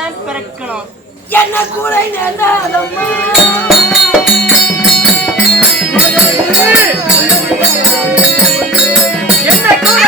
ஏன் பிறக்கணும்? என்ன கூட நேர்ந்தாலம்மா என்ன கூட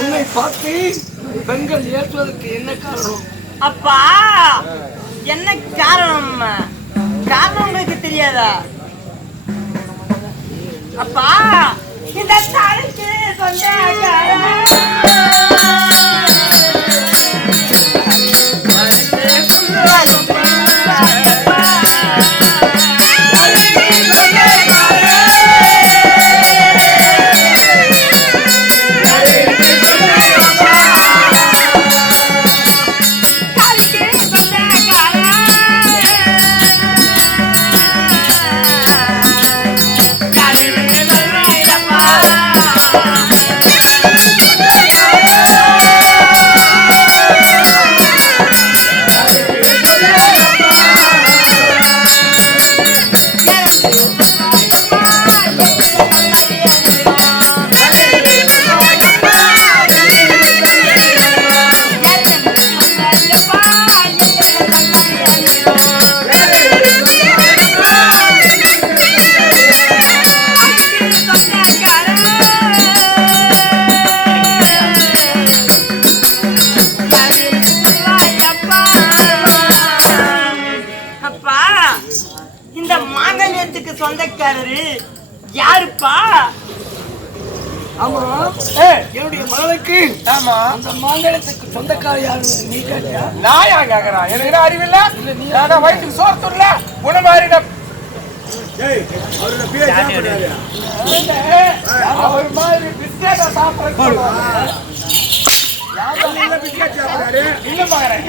உன்னை பார்த்து பெண்கள் ஏற்றுவதற்கு என்ன காரணம்? அப்பா என்ன காரணம்? காரணம் உங்களுக்கு தெரியாதா? அப்பா இந்த தாய்க்கு சொந்தக்காரன் சொந்தக்காரரு யாருப்பா? ஆமா, என்னுடைய மகளுக்கு அந்த மாங்கலத்துக்கு சொந்தக்காரர் யாரு நீ கேட்டியா? நான் ஏன் கேக்குறேன்? எனக்கு அறிவில்லை. நான் வயிற்றுக்கு சோர்த்துள்ள உணவாரிடம் அவர் மாதிரி பிஸ்கெட்டை சாப்பிடுறது இல்ல பாக்குறேன்.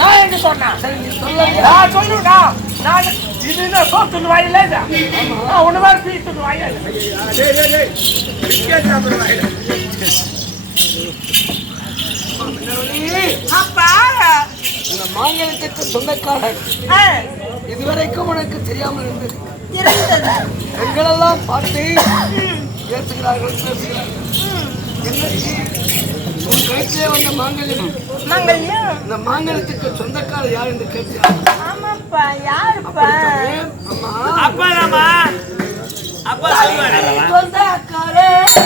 நான் எங்க சொன்னேன்? நான் சொல்லுடா. நான் இது என்ன சோத்துன்னு வாயில ஒண்ணு மாதிரி பீத்துன்னு வாயில அப்பா இந்த மாங்கலத்துக்கு சொந்தக்காரர் இதுவரைக்கும் உனக்கு தெரியாமல் இருந்தது. பெண்களெல்லாம் பார்த்து பேசுகிறார்கள் உன் கழுத்திலே வந்த மாங்கல்யம் இந்த மாங்கலத்துக்கு சொந்தக்காரர் யார் என்று கேட்கிறார். ஆமாப்பா, யாருப்பா? அம்மா அப்பா அப்பா சொந்தக்காரர்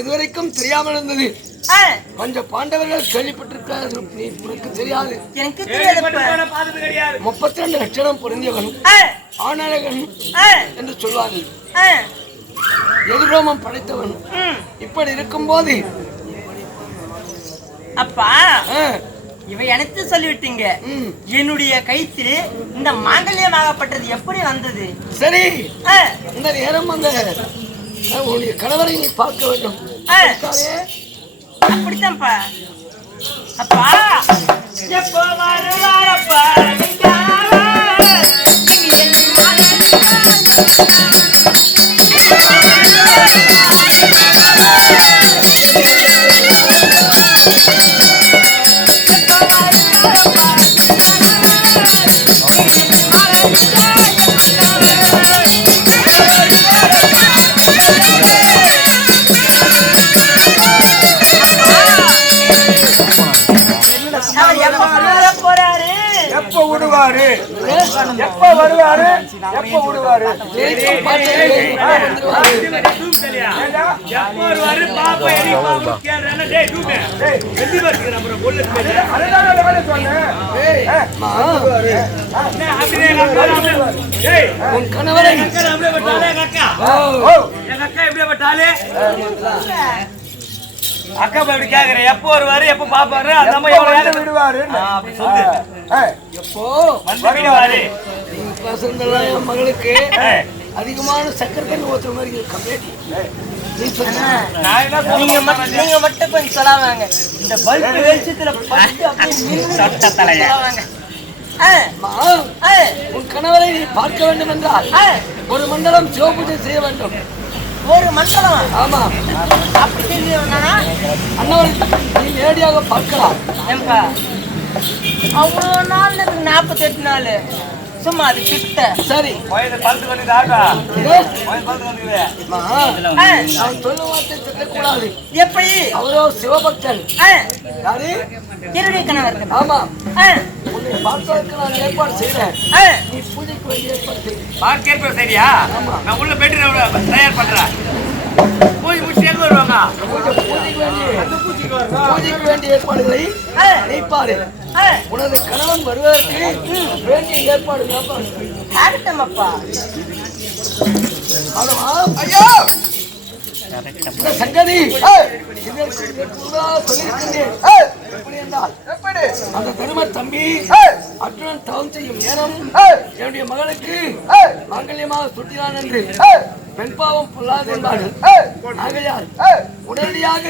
இதுவரைக்கும் தெரியாமல் இருந்தது. பஞ்ச பாண்டவர்கள் கேள்விப்பட்டிருக்கிறார்கள். நீ உனக்கு தெரியாது. எனக்கு தெரியாது. 32 லட்சணம் பொருந்தியவன் ஆணழகன் என்று சொல்வார்கள். எதிரோமம் படைத்தவன். இப்படி இருக்கும் போது அப்பா இவை அனைத்து சொல்லிவிட்டீங்க. என்னுடைய கைத்தில் இந்த மாங்கல்யமாகப்பட்டது எப்படி வந்தது? சரி, இந்த நேரம் அந்த உன்னுடைய கணவரை நீ பார்க்க வேண்டும். அப்படித்தான்ப்பா. அப்பா எப்போ வருவாரப்பா? எப்ப விடுவாரு? எப்ப வருவாரு எப்ப விடுவாரு? உன் கணவரை அக்கா எப்படி கேக்குறேன் எப்போ வருவாரு எப்ப பாப்பாரு அந்த மாதிரி எவ்வளவு விடுவாரு சொல்லு எப்போ வருவாரு பசங்கள்லாம் என் மகளுக்கு அதிகமான சக்கரை தண்ணி ஊத்துற மாதிரி கம்பெனி நீங்க மட்டும் கொஞ்சம் சொல்லாவாங்க இந்த பல்ப் வெளிச்சத்துல பட்டு அப்படியே உன் கணவரை நீ பார்க்க வேண்டும் என்றால் ஒரு மண்டலம் சிவபூஜை செய்ய வேண்டும். ஒரு மண்டலம்? ஆமா. அப்படி செஞ்சோம்னா அண்ணவரை நீ நேரடியாக பார்க்கலாம். ஏம்பா அவ்வளோ நாள் 48 நாள் சும்மா அது கிட்ட சரி பழுத்து வந்துதாக்கா பழுத்து வந்துக்குது நான் சொல்லும் வார்த்தை திட்டக்கூடாது. எப்படி? அவரோ சிவபக்தன். யாரு? என்னுடைய கணவர். ஆமா. உன்னை பார்ப்பதற்கு நான் ஏற்பாடு செய்றேன். நீ பூஜைக்கு வேண்டிய ஏற்பாடு செய். பார்க்க ஏற்பாடு சரியா? நான் உள்ள போயிட்டு தயார் பண்றேன். பூஜை முடிச்சு எங்க வருவாங்க? பூஜைக்கு வேண்டிய ஏற்பாடுகளை நீ பாரு. உனது கணவன் வருவதற்கு வேண்டிய ஏற்பாடு ஆகட்டமப்பா. ஐயோ இந்த சங்கதி அந்த தருமர் தம்பி அர்ஜுனன் தவம் செய்யும் நேரம் என்னுடைய மகளுக்கு மாங்கல்யமாக சுட்டினான் என்று பெண் பாவம் பொல்லாது என்பார்கள். ஆகையால் உடனடியாக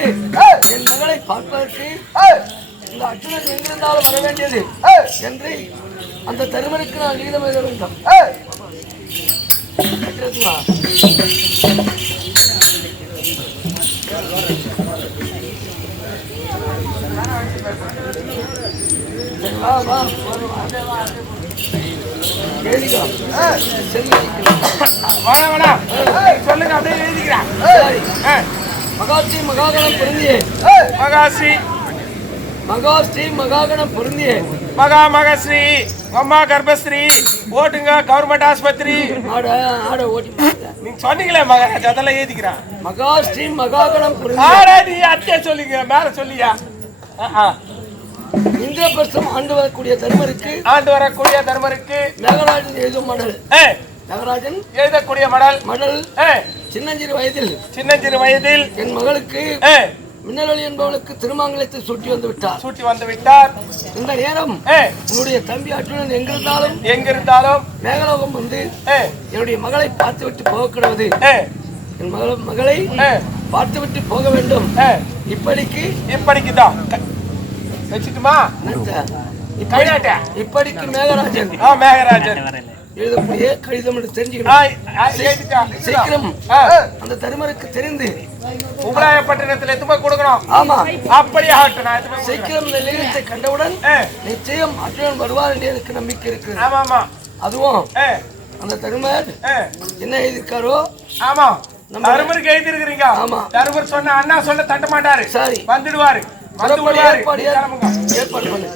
என் மகளை பார்ப்பதற்கு இந்த அர்ஜுனன் எங்கிருந்தாலும் வர வேண்டியது என்று அந்த தருமருக்கு நான் கீதம் எழுத வேண்டும். சொல்லுங்க அப்படியே எழுதிக்கிறேன். மகாஸ்ரீ மகாகணம் பொருந்தியே மகாஸ்ரீ மகாஸ்ரீ மகாகணம் பொருந்தியே மகாஸ்ரீ அம்மா கர்ப்பஸ்ரீ ஓட்டுங்க கவர்மெண்ட் ஆஸ்பத்திரி. நீங்க சொன்னீங்களே மகாராஜ் அதெல்லாம் எழுதிக்கிறேன். மகாஸ்ரீ மகாகணம் நீ அத்தியா சொல்லிங்க மேல சொல்லியா? இந்திரபிரஸ்தம் ஆண்டு வரக்கூடிய தர்மருக்கு நாகராஜன் எழுதும் மடல். நாகராஜன் எழுதக்கூடிய மடல் சின்னஞ்சிறு வயதில் என் மகளுக்கு மின்னலொளி என்பவளுக்கு திருமாங்கலத்தை சூட்டி வந்து விட்டார். இந்த நேரம் உன்னுடைய தம்பி அர்ஜுனன் எங்கிருந்தாலும் மேகலோகம் வந்து என்னுடைய மகளை பார்த்து விட்டு போக கிடவது. என் மகளை பார்த்து விட்டு போக வேண்டும். இப்படிக்குதான் வச்சுட்டுமா இப்படிக்கு மேகராஜன் எழுதக்கூடிய கடிதம் என்று தெரிஞ்சுக்கணும். சீக்கிரம் அந்த தருமருக்கு தெரிந்து உபராயப்பட்டினத்தில் எதுவுமே கொடுக்கணும். ஆமா அப்படியே சீக்கிரம் இந்த லிங்கத்தை கண்டவுடன் நிச்சயம் அர்ஜுனன் வருவார் என்று எனக்கு நம்பிக்கை இருக்கு. ஆமா அதுவும் அந்த தருமர் என்ன எழுதியிருக்காரோ ஆமா தருமருக்கு எழுதிருக்கிறீங்க. ஆமா தருமர் சொன்ன அண்ணா சொல்ல தட்ட மாட்டாரு. சரி வந்துடுவாரு. ஏற்பாடு பண்ணு.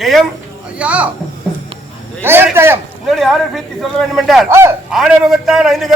ஜெயம் ஐயா ஜெயம் ஜெயம் இன்னொரு யாரை பற்றி சொல்ல வேண்டும் என்றால் ஆணவகத்தான் 5